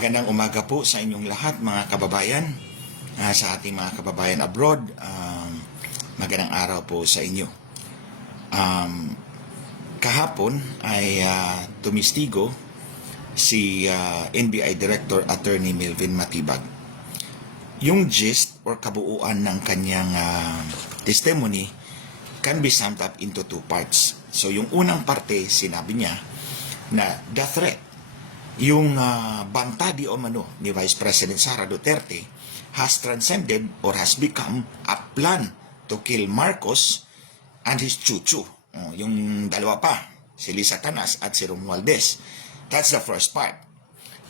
Magandang umaga po sa inyong lahat mga kababayan, sa ating mga kababayan abroad. Magandang araw po sa inyo. Kahapon ay tumistigo si NBI Director Attorney Melvin Matibag. Yung gist or kabuuan ng kanyang testimony can be summed up into two parts. So yung unang parte, sinabi niya na the threat, yung banta di umano ni Vice President Sara Duterte has transcended or has become a plan to kill Marcos and his chuchu. Yung dalawa pa, si Lisa Tanas at si Romualdez. That's the first part.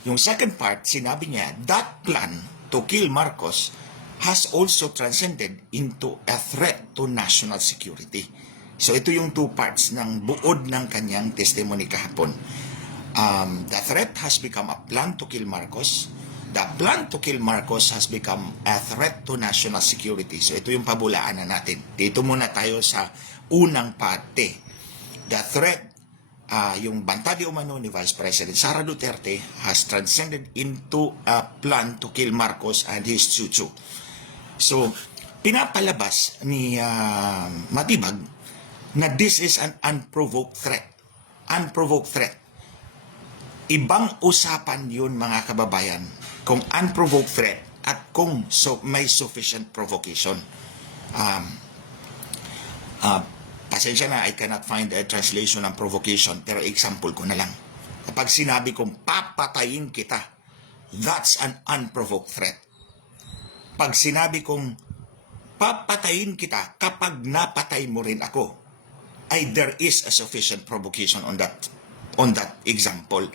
Yung second part, sinabi niya, that plan to kill Marcos has also transcended into a threat to national security. So ito yung two parts ng buod ng kanyang testimony kahapon. The threat has become a plan to kill Marcos. The plan to kill Marcos has become a threat to national security. So ito yung pabulaan na natin. Dito muna tayo sa unang parte. The threat, yung banta di umano ni Vice President Sara Duterte has transcended into a plan to kill Marcos and his chuchu. So, pinapalabas ni Matibag na this is an unprovoked threat. Unprovoked threat. Ibang usapan yun mga kababayan kung unprovoked threat at kung may sufficient provocation. Pasensya na, I cannot find a translation ng provocation, pero example ko na lang. Kapag sinabi kong papatayin kita, that's an unprovoked threat. Pag sinabi kong papatayin kita kapag napatay mo rin ako, there is a sufficient provocation on that example.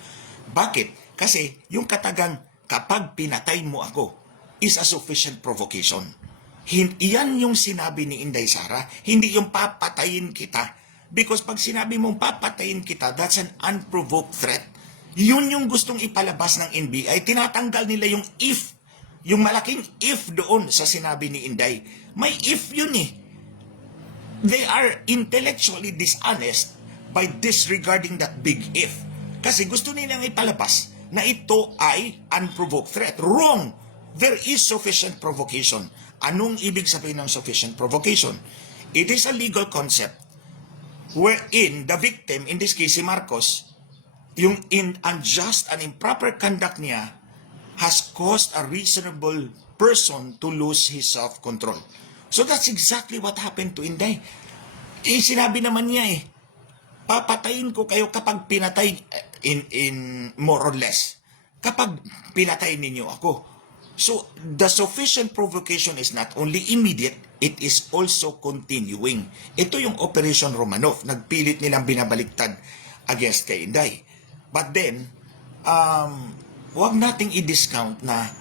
Bakit? Kasi yung katagang kapag pinatay mo ako is a sufficient provocation. Iyan yung sinabi ni Inday Sara, hindi yung papatayin kita. Because pag sinabi mong papatayin kita, that's an unprovoked threat. Yun yung gustong ipalabas ng NBI. Tinatanggal nila yung if. Yung malaking if doon sa sinabi ni Inday. May if yun eh. They are intellectually dishonest by disregarding that big if. Kasi gusto nilang ipalabas na ito ay unprovoked threat. Wrong! There is sufficient provocation. Anong ibig sabihin ng sufficient provocation? It is a legal concept wherein the victim, in this case si Marcos, yung unjust and improper conduct niya has caused a reasonable person to lose his self-control. So that's exactly what happened to Inday. Sinabi naman niya papatayin ko kayo kapag pinatay, in more or less, kapag pinatay ninyo ako. So, the sufficient provocation is not only immediate, it is also continuing. Ito yung Operation Romanov, nagpilit nilang binabaliktad against kay Inday. But then, huwag nating i-discount na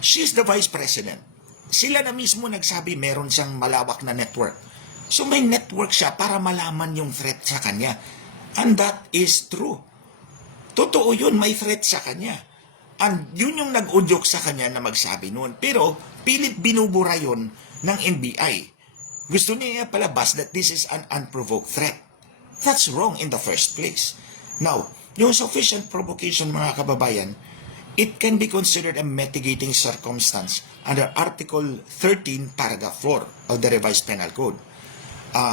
she's the Vice President. Sila na mismo nagsabi meron siyang malawak na network. So may network siya para malaman yung threat sa kanya. And that is true. Totoo yun, may threat sa kanya. And yun yung nag-udyok sa kanya na magsabi noon. Pero pilit binubura yun ng NBI. Gusto niya palabas that this is an unprovoked threat. That's wrong in the first place. Now, yung sufficient provocation mga kababayan, it can be considered a mitigating circumstance under Article 13, Paragraph 4 of the Revised Penal Code.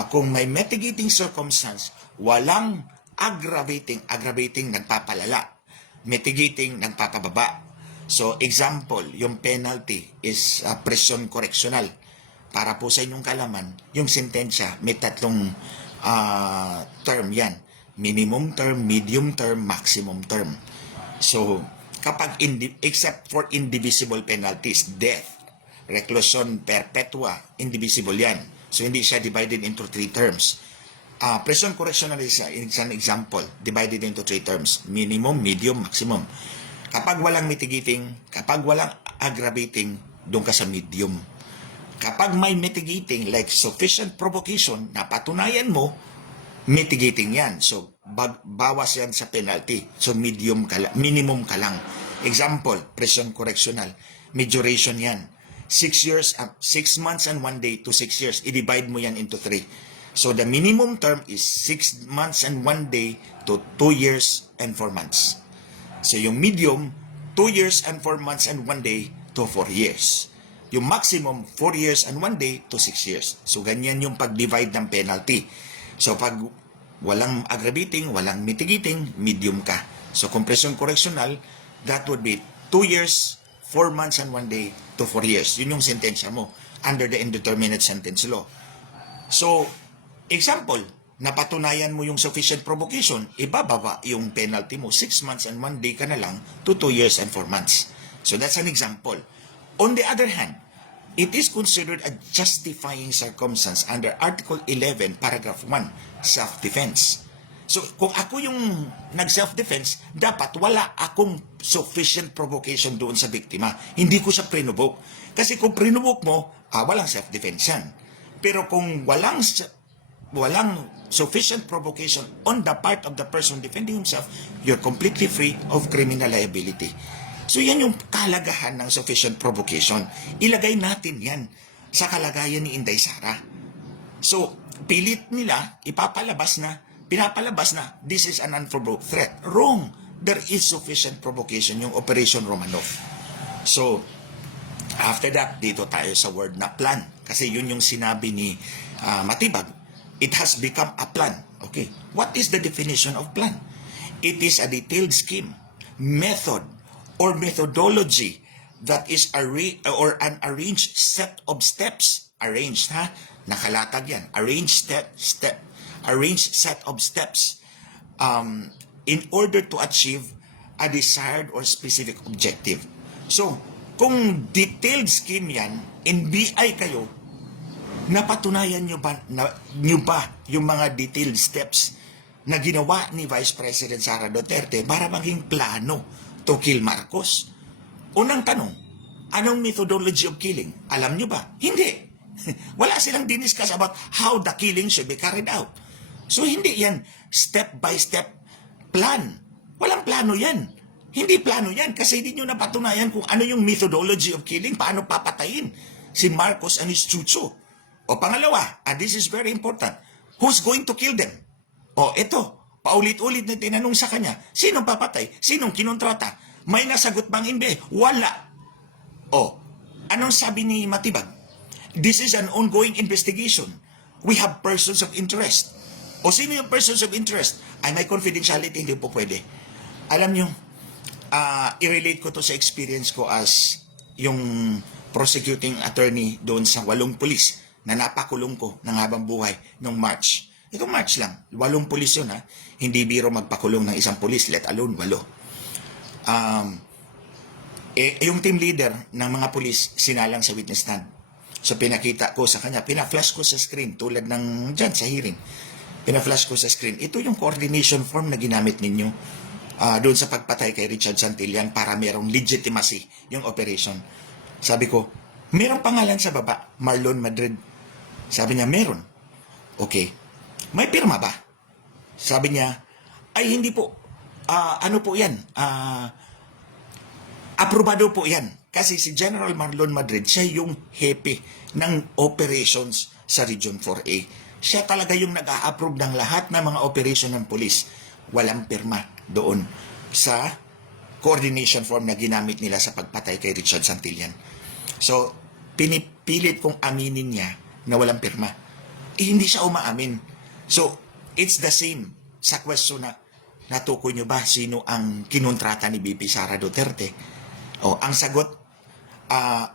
Kung may mitigating circumstance, walang aggravating nagpapalala, mitigating nagpapababa. So, example, yung penalty is prison correctional. Para po sa inyong kalaman, yung sentensya, may tatlong term yan. Minimum term, medium term, maximum term. So, kapag except for indivisible penalties, death, reclusion perpetua, indivisible yan. So, hindi siya divided into 3 terms. Prison correctional is an example, divided into 3 terms. Minimum, medium, maximum. Kapag walang mitigating, kapag walang aggravating, doon ka sa medium. Kapag may mitigating, like sufficient provocation, napatunayan mo, mitigating yan. So, bawas yan sa penalty. So, minimum ka lang. Example, prison correctional. May duration yan. 6 months and 1 day to 6 years. I-divide mo yan into 3. So, the minimum term is 6 months and 1 day to 2 years and 4 months. So, yung medium, 2 years and 4 months and 1 day to 4 years. Yung maximum, 4 years and 1 day to 6 years. So, ganyan yung pag-divide ng penalty. So, pag walang aggravating, walang mitigating, medium ka. So, compression correctional, that would be 2 years, 4 months and 1 day to 4 years. Yun yung sentensya mo under the indeterminate sentence law. So, example, napatunayan mo yung sufficient provocation, ibababa yung penalty mo 6 months and 1 day ka na lang to 2 years and 4 months. So that's an example. On the other hand, it is considered a justifying circumstance under Article 11, Paragraph 1, self-defense. So kung ako yung nag-self-defense, dapat wala akong sufficient provocation doon sa biktima. Hindi ko siya prinuvoke. Kasi kung prinuvoke mo, walang self-defense yan. Pero kung walang sufficient provocation on the part of the person defending himself, you're completely free of criminal liability. So yan yung kalagahan ng sufficient provocation. Ilagay natin yan sa kalagayan ni Inday Sara. So, pilit nila, pinapalabas na, this is an unprovoked threat. Wrong. There is sufficient provocation, yung Operation Romanov. So, after that, dito tayo sa word na plan. Kasi yun yung sinabi ni Matibag. It has become a plan. Okay. What is the definition of plan? It is a detailed scheme, method, or methodology that is or an arranged set of steps. Arranged, ha? Nakalatag yan. Arranged set of steps in order to achieve a desired or specific objective. So, kung detailed scheme yan, in BI kayo, napatunayan nyo ba yung mga detailed steps na ginawa ni Vice President Sara Duterte para maging plano to kill Marcos? Unang tanong, anong methodology of killing? Alam nyo ba? Hindi. Wala silang diniscuss about how the killing should be carried out. So hindi yan step-by-step plan. Walang plano yan. Hindi plano yan kasi hindi nyo napatunayan kung ano yung methodology of killing, paano papatayin si Marcos and his chucho. O pangalawa, this is very important, who's going to kill them? O ito, paulit-ulit na tinanong sa kanya, sinong papatay? Sinong kinontrata? May nasagot bang hindi? Wala. O, anong sabi ni Matibag? This is an ongoing investigation. We have persons of interest. O sino yung persons of interest? Ay, may confidentiality, hindi po pwede. Alam nyo, i-relate ko to sa experience ko as yung prosecuting attorney doon sa 8 pulis na napakulong ko ng habang buhay noong March. Itong March lang. 8 pulis yun, ha? Hindi biro magpakulong ng 1 pulis, let alone 8. Yung team leader ng mga pulis, sinalang sa witness stand. So pinakita ko sa kanya, pina-flash ko sa screen, tulad ng dyan sa hearing. Pina-flash ko sa screen. Ito yung coordination form na ginamit ninyo doon sa pagpatay kay Richard Santillan para merong legitimacy yung operation. Sabi ko, merong pangalan sa baba, Marlon Madrid. Sabi niya, meron. Okay. May pirma ba? Sabi niya, ay hindi po. Ano po yan? Aprobado po yan. Kasi si General Marlon Madrid, siya yung hepe ng operations sa Region 4A. Siya talaga yung nag-a-approve ng lahat ng mga operation ng police. Walang pirma doon sa coordination form na ginamit nila sa pagpatay kay Richard Santillan. So, pinipilit kong aminin niya na walang pirma. Hindi siya umaamin. So, it's the same sa question na natukoy nyo ba sino ang kinontrata ni BP Sara Duterte? O, ang sagot,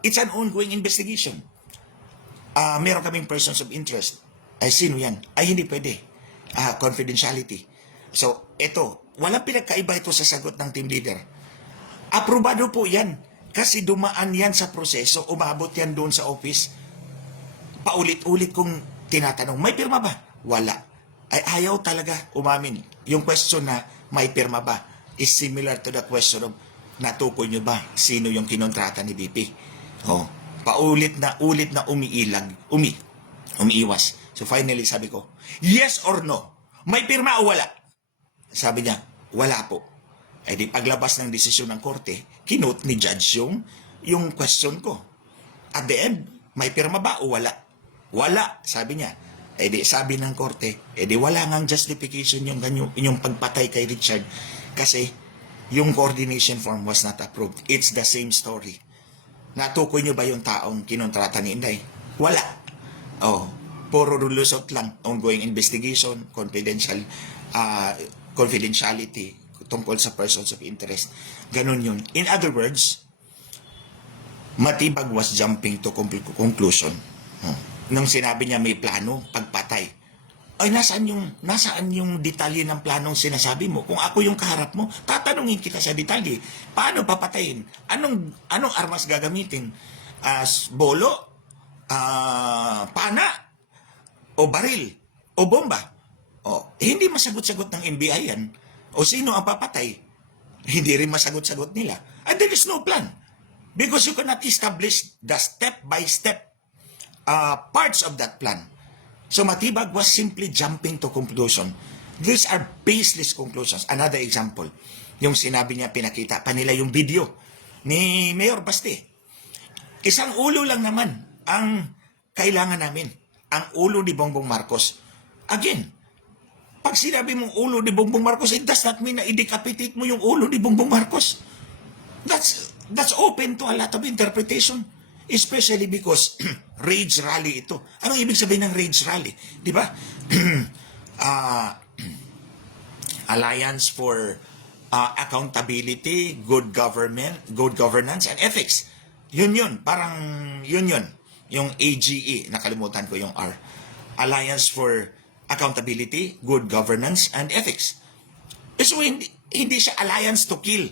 it's an ongoing investigation. Meron kaming persons of interest. Ay, sino yan? Ay, hindi pwede. Confidentiality. So, ito, walang pinagkaiba ito sa sagot ng team leader. Aprobado po yan. Kasi dumaan yan sa proseso, umabot yan doon sa office. Paulit-ulit kong tinatanong, may pirma ba? Wala. Ay ayaw talaga umamin. Yung question na may pirma ba is similar to the question of natukoy nyo ba sino yung kinontrata ni BP? Paulit na umiiwas. So finally sabi ko, yes or no? May pirma o wala? Sabi niya, wala po. Di paglabas ng desisyon ng korte, kinote ni judge yung question ko. At the end, may pirma ba o wala? Wala, sabi niya. Di sabi ng korte, di wala ngang justification yung pagpatay kay Richard kasi yung coordination form was not approved. It's the same story. Natukoy nyo ba yung taong kinontrata ni Inday? Wala. Oh, puro lulusot lang. Ongoing investigation, confidentiality tungkol sa persons of interest. Ganun yun. In other words, Matibag was jumping to conclusion. Nung sinabi niya may plano, pagpatay. Ay, nasaan yung detalye ng planong sinasabi mo? Kung ako yung kaharap mo, tatanungin kita sa detalye. Paano papatayin? Anong armas gagamitin? Bolo? Pana? O baril? O bomba? Hindi masagot-sagot ng NBI yan. O sino ang papatay? Hindi rin masagot-sagot nila. And there is no plan. Because you cannot establish the step-by-step parts of that plan. So Matibag was simply jumping to conclusion. These are baseless conclusions. Another example, yung sinabi niya, pinakita pa nila yung video ni Mayor Baste. Isang ulo lang naman ang kailangan namin. Ang ulo ni Bongbong Marcos. Again, pag sinabi mong ulo ni Bongbong Marcos, it does not mean na i-decapitate mo yung ulo ni Bongbong Marcos. That's open to a lot of interpretation. Especially because rage rally ito. Anong ibig sabihin ng rage rally? Di ba? Alliance for Accountability, Good Governance, and Ethics. Yun. Parang yun. Yung AGE, nakalimutan ko yung R. Alliance for Accountability, Good Governance, and Ethics. So, hindi siya alliance to kill.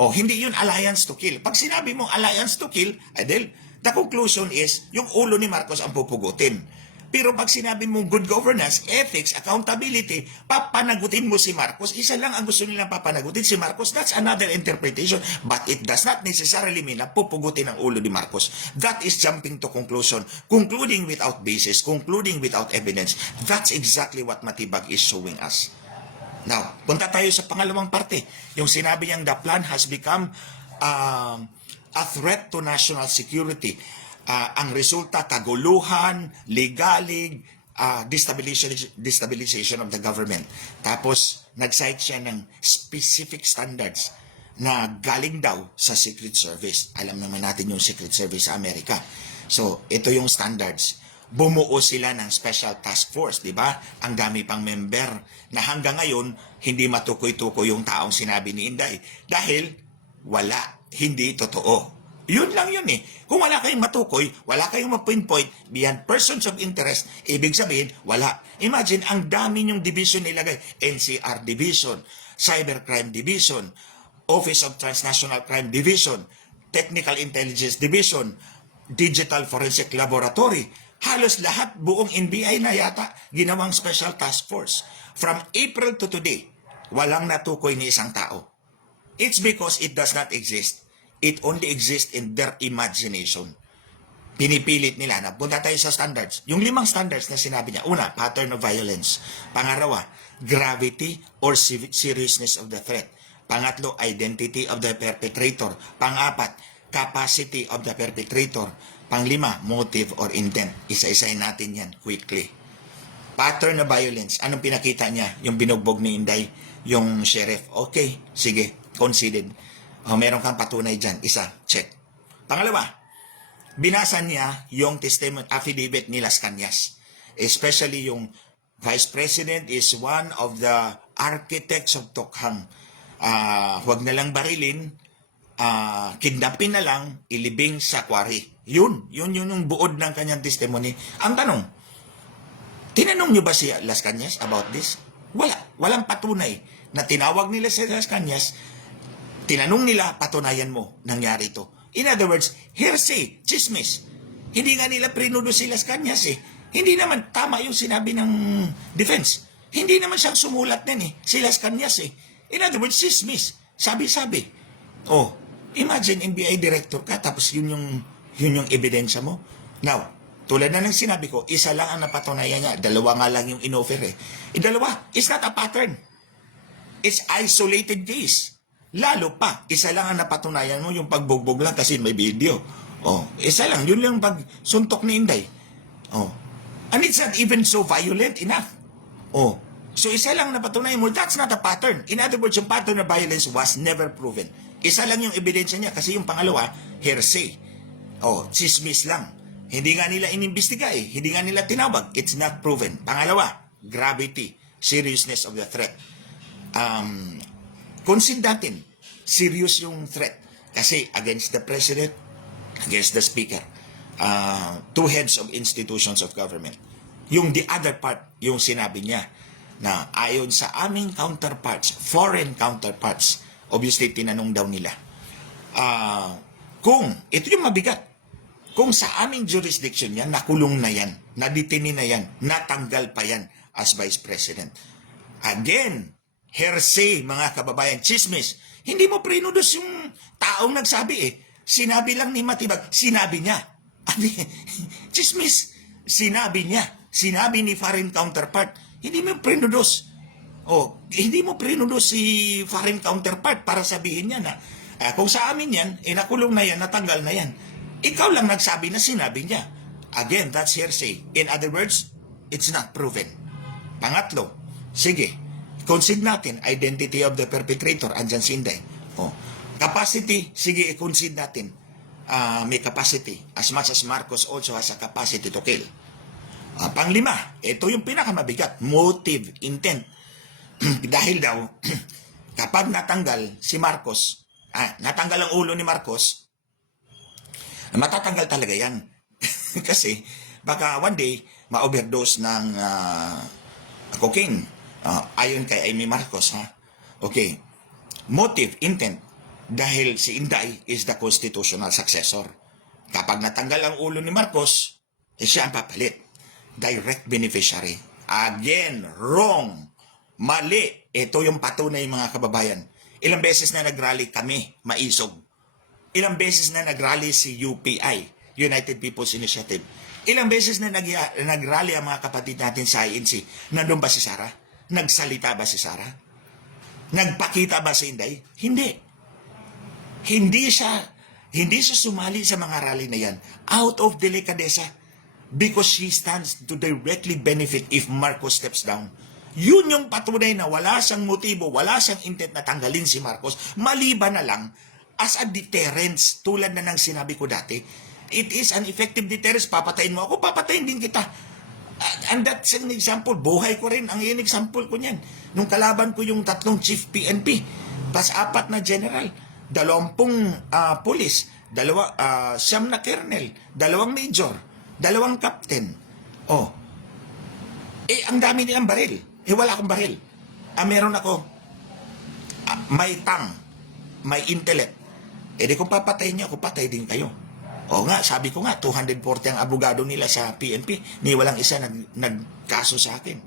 Hindi yun alliance to kill. Pag sinabi mo alliance to kill, the conclusion is, yung ulo ni Marcos ang pupugutin. Pero pag sinabi mo good governance, ethics, accountability, papanagutin mo si Marcos, isa lang ang gusto nilang papanagutin si Marcos, that's another interpretation. But it does not necessarily mean na pupugutin ang ulo ni Marcos. That is jumping to conclusion, concluding without basis, concluding without evidence. That's exactly what Matibag is showing us. Now, punta tayo sa pangalawang parte. Yung sinabi niyang the plan has become a threat to national security. Ang resulta, kaguluhan, legalig, destabilization of the government. Tapos, nag-cite siya ng specific standards na galing daw sa Secret Service. Alam naman natin yung Secret Service sa Amerika. So, ito yung standards. Bumuo sila ng special task force, di ba? Ang dami pang member na hanggang ngayon hindi matukoy-tukoy yung taong sinabi ni Inday dahil wala, hindi totoo. Yun lang yun eh. Kung wala kayong matukoy, wala kayong ma-pinpoint beyond persons of interest, ibig sabihin, wala. Imagine, ang dami yung division nilagay. NCR Division, Cybercrime Division, Office of Transnational Crime Division, Technical Intelligence Division, Digital Forensic Laboratory. Halos lahat, buong NBI na yata, ginawang special task force. From April to today, walang natukoy ni isang tao. It's because it does not exist. It only exists in their imagination. Pinipilit nila na punta tayo sa standards. Yung 5 standards na sinabi niya. Una, pattern of violence. Pangalawa, gravity or seriousness of the threat. Pangatlo, identity of the perpetrator. Pang-apat, capacity of the perpetrator. Pang-5, motive or intent. Isa-isahin natin yan quickly. Pattern of violence. Anong pinakita niya? Yung binugbog ni Inday, yung sheriff. Okay, sige, conceded. Meron kang patunay dyan. Isa, check. Pangalawa, binasa niya yung testimony affidavit ni Las Cañas. Especially yung Vice President is one of the architects of Tokhang. Huwag na lang barilin, kidnapin na lang, ilibing sa quarry. Yun yung buod ng kanyang testimony. Ang tanong, tinanong niyo ba si Las Cañas about this? Walang patunay na tinawag nila si Las Cañas, tinanong nila, patunayan mo, nangyari ito. In other words, hearsay, chismis. Hindi nga nila prinudo si Las Cañas eh. Hindi naman tama yung sinabi ng defense. Hindi naman siyang sumulat din eh, si Las Cañas eh. In other words, chismis. Sabi-sabi. Imagine NBI director ka, tapos yun yung ebidensya mo. Now, tulad na ng sinabi ko, isa lang ang napatunayan niya. 2 nga lang yung inoffer eh. Dalawa, it's not a pattern. It's isolated case. Lalo pa, isa lang ang napatunayan mo, yung pagbugbog lang kasi may video. Isa lang, yun lang pagsuntok ni Inday. And it's not even so violent enough. So isa lang napatunayan mo, that's not a pattern. In other words, yung pattern of violence was never proven. Isa lang yung ebidensya niya kasi yung pangalawa, hearsay. Chismis lang. Hindi nga nila inimbestiga eh. Hindi nga nila tinawag. It's not proven. Pangalawa, gravity, seriousness of the threat. Concede natin, serious yung threat. Kasi against the president, against the speaker, two heads of institutions of government. Yung the other part, yung sinabi niya, na ayon sa aming counterparts, foreign counterparts, obviously tinanong daw nila, kung, ito yung mabigat, kung sa aming jurisdiction yan, nakulong na yan, naditini na yan, natanggal pa yan as Vice President. Again, hearsay, mga kababayan, chismis. Hindi mo prinudos yung taong nagsabi eh. Sinabi lang ni Matibag, sinabi niya. Chismis, sinabi niya. Sinabi ni foreign counterpart. Hindi mo prinudos. Hindi mo prinudos si foreign counterpart para sabihin niya na kung sa amin yan, nakulong na yan, natanggal na yan. Ikaw lang nagsabi na sinabi niya. Again, that's hearsay. In other words, it's not proven. Pangatlo, sige, concede natin, identity of the perpetrator, andyan si Inday. Capacity, sige, i-concede natin. May capacity, as much as Marcos also has a capacity to kill. Panglima, ito yung pinakamabigat, motive, intent. Dahil daw, kapag natanggal si Marcos, natanggal ang ulo ni Marcos, matatanggal talaga yan. Kasi, baka one day, ma-overdose ng cocaine. Ayon kay Amy Marcos, ha? Okay. Motive, intent, dahil si Inday is the constitutional successor. Kapag natanggal ang ulo ni Marcos, siya ang papalit. Direct beneficiary. Again, wrong. Mali. Ito yung patunay, mga kababayan. Ilang beses na nagrally kami, maisog. Ilang beses na nagrally si UPI, United People's Initiative. Ilang beses na nagrally ang mga kapatid natin sa INC. Nandun ba si Sara? Nagsalita ba si Sara? Nagpakita ba si Inday? Hindi. Hindi siya sumali sa mga rally na yan. Out of delicadeza. Because she stands to directly benefit if Marcos steps down. Yun yung patunay na wala siyang motibo, wala siyang intent na tanggalin si Marcos, maliban na lang as a deterrence, tulad na ng sinabi ko dati. It is an effective deterrence. Papatayin mo ako, papatayin din kita. And that's an example. Buhay ko rin ang iyon example ko niyan. Nung kalaban ko yung 3 chief PNP, tas 4 na general, 20 pulis, 9 na colonel, 2 major, 2 captain. Ang dami nilang baril. Wala akong baril. Meron ako, may tang, may intellect. Di kung papatayin niyo ako, patay din kayo. Sabi ko nga, 240 ang abogado nila sa PNP. Ni walang isa nagkaso sa akin.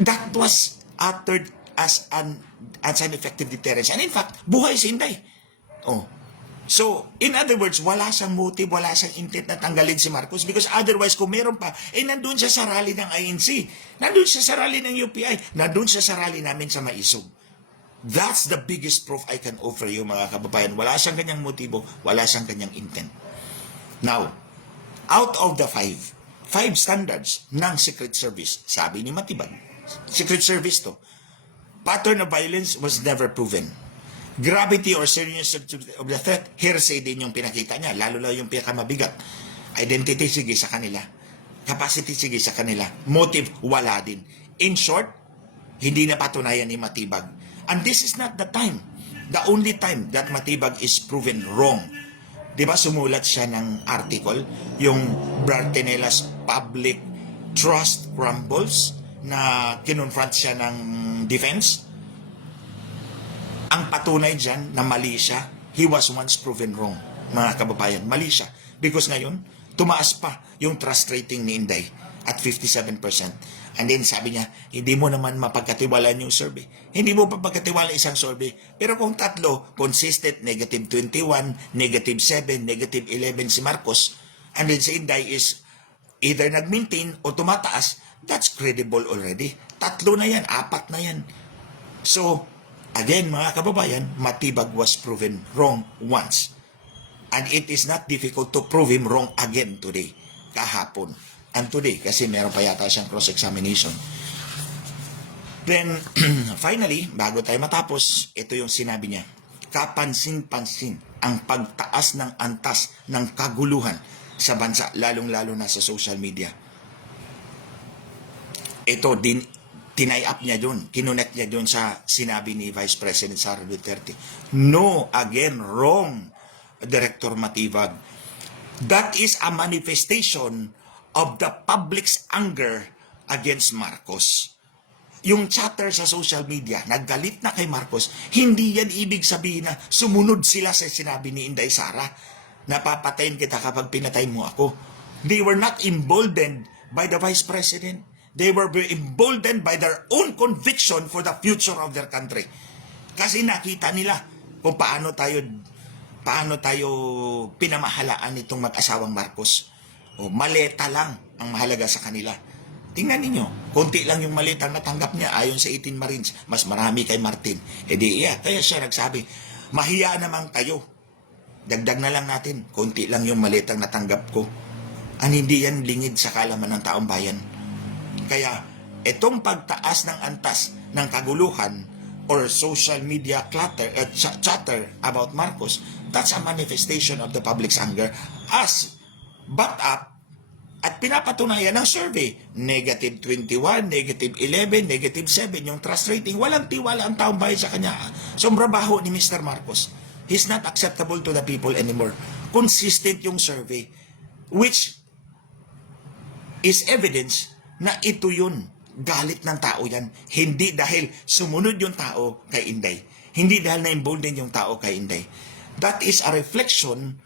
That was uttered as an effective deterrence. And in fact, buhay si Inday. So, in other words, wala siyang motive, wala siyang intent na tanggalin si Marcos because otherwise, kung meron pa, nandun siya sa rally ng INC, nandun siya sa rally ng UPI, nandun siya sa rally namin sa Maisog. That's the biggest proof I can offer you, mga kababayan. Wala siyang kanyang motibo, wala siyang kanyang intent. Now, out of the 5 standards ng Secret Service, sabi ni Matibag, Secret Service to, pattern of violence was never proven. Gravity or seriousness of the threat, hearsay din yung pinakita niya, lalo lang yung pinakamabigat. Identity, sige sa kanila. Capacity, sige sa kanila. Motive, wala din. In short, hindi na patunayan ni Matibag. And this is not the time, the only time that Matibag is proven wrong. Diba sumulat siya ng article, yung Bartenelas Public Trust Crumbles, na kinonfront siya ng defense? Ang patunay dyan na mali siya, he was once proven wrong, mga kababayan. Mali siya. Because ngayon, tumaas pa yung trust rating ni Inday at 57%. And then sabi niya, hindi mo naman mapagkatiwalaan yung survey. Hindi mo mapagkatiwalaan isang survey. Pero kung 3, consistent, negative 21, negative 7, negative 11 si Marcos, and then si Inday is either nag-maintain o tumataas, that's credible already. 3 na yan, 4 na yan. So, again, mga kababayan, Matibag was proven wrong once. And it is not difficult to prove him wrong again today, kahapon. And today, kasi meron pa yata siyang cross-examination. Then, finally, bago tayo matapos, ito yung sinabi niya. Kapansin-pansin ang pagtaas ng antas ng kaguluhan sa bansa, lalong-lalo na sa social media. Ito din, tinay-up niya dun, kinonect niya dun sa sinabi ni Vice President Sara Duterte. No, again, wrong, Director Matibag. That is a manifestation of the public's anger against Marcos. Yung chatter sa social media, naggalit na kay Marcos, hindi yan ibig sabihin na sumunod sila sa sinabi ni Inday Sara. Napapatayin kita kapag pinatay mo ako. They were not emboldened by the Vice President. They were emboldened by their own conviction for the future of their country. Kasi nakita nila kung paano tayo pinamahalaan itong mag-asawang Marcos. O, maleta lang ang mahalaga sa kanila. Tingnan ninyo, konti lang yung malitang natanggap niya ayon sa 18 Marines. Mas marami kay Martin. Kaya siya nagsabi, mahiya naman kayo. Dagdag na lang natin, konti lang yung malitang natanggap ko. Hindi yan lingid sa kalaman ng taong bayan. Kaya, itong pagtaas ng antas ng kaguluhan or social media chatter about Marcos, that's a manifestation of the public's anger as backed up at pinapatunayan ng survey. Negative 21, negative 11, negative 7, yung trust rating. Walang tiwala ang taong bayan sa kanya. Sobrang baho ni Mr. Marcos. He's not acceptable to the people anymore. Consistent yung survey, which is evidence na ito yun. Galit ng tao yan. Hindi dahil sumunod yung tao kay Inday. Hindi dahil na-embolden yung tao kay Inday. That is a reflection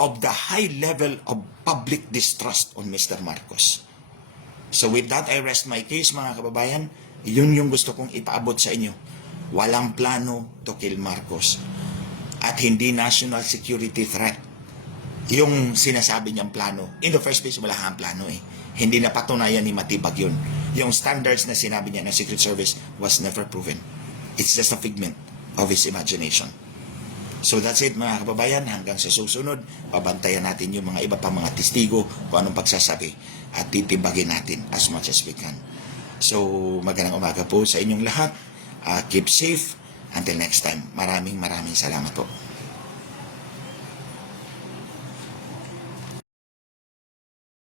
of the high level of public distrust on Mr. Marcos. So with that, I rest my case, mga kababayan. Yun yung gusto kong ipaabot sa inyo. Walang plano to kill Marcos. At hindi national security threat. Yung sinasabi niyang plano. In the first place, wala kang plano eh. Hindi napatunayan ni Matibag yun. Yung standards na sinabi niya ng Secret Service was never proven. It's just a figment of his imagination. So that's it, mga kababayan. Hanggang sa susunod, pabantayan natin yung mga iba pa mga testigo kung anong pagsasabi at titibagin natin as much as we can. So magandang umaga po sa inyong lahat. Keep safe. Until next time. Maraming salamat po.